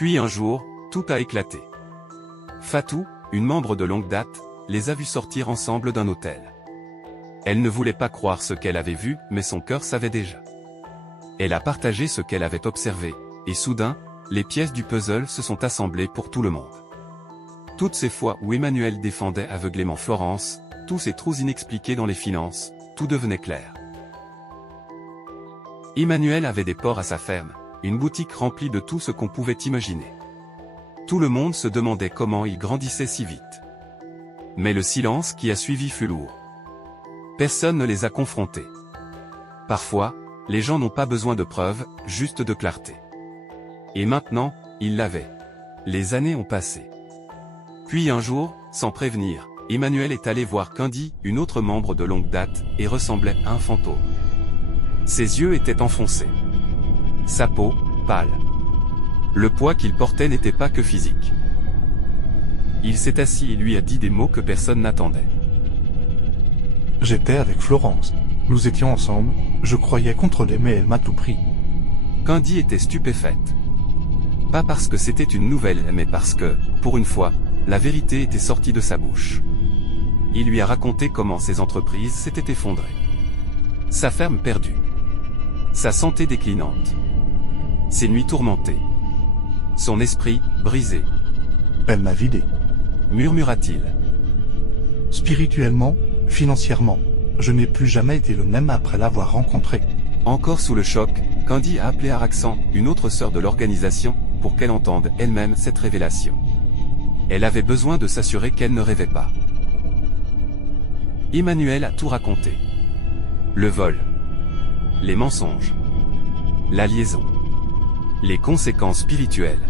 Puis un jour, tout a éclaté. Fatou, une membre de longue date, les a vus sortir ensemble d'un hôtel. Elle ne voulait pas croire ce qu'elle avait vu, mais son cœur savait déjà. Elle a partagé ce qu'elle avait observé, et soudain, les pièces du puzzle se sont assemblées pour tout le monde. Toutes ces fois où Emmanuel défendait aveuglément Florence, tous ces trous inexpliqués dans les finances, tout devenait clair. Emmanuel avait des porcs à sa ferme, une boutique remplie de tout ce qu'on pouvait imaginer. Tout le monde se demandait comment il grandissait si vite. Mais le silence qui a suivi fut lourd. Personne ne les a confrontés. Parfois, les gens n'ont pas besoin de preuves, juste de clarté. Et maintenant, ils l'avaient. Les années ont passé. Puis un jour, sans prévenir, Emmanuel est allé voir Candy, une autre membre de longue date, et ressemblait à un fantôme. Ses yeux étaient enfoncés. Sa peau, pâle. Le poids qu'il portait n'était pas que physique. Il s'est assis et lui a dit des mots que personne n'attendait. J'étais avec Florence. Nous étions ensemble, je croyais contrôler mais elle m'a tout pris. Candy était stupéfaite. Pas parce que c'était une nouvelle, mais parce que, pour une fois, la vérité était sortie de sa bouche. Il lui a raconté comment ses entreprises s'étaient effondrées. Sa ferme perdue. Sa santé déclinante. Ses nuits tourmentées. Son esprit, brisé. Elle m'a vidé. Murmura-t-il. Spirituellement, financièrement, je n'ai plus jamais été le même après l'avoir rencontré. Encore sous le choc, Candy a appelé Araxan, une autre sœur de l'organisation, pour qu'elle entende elle-même cette révélation. Elle avait besoin de s'assurer qu'elle ne rêvait pas. Emmanuel a tout raconté. Le vol. Les mensonges. La liaison. Les conséquences spirituelles.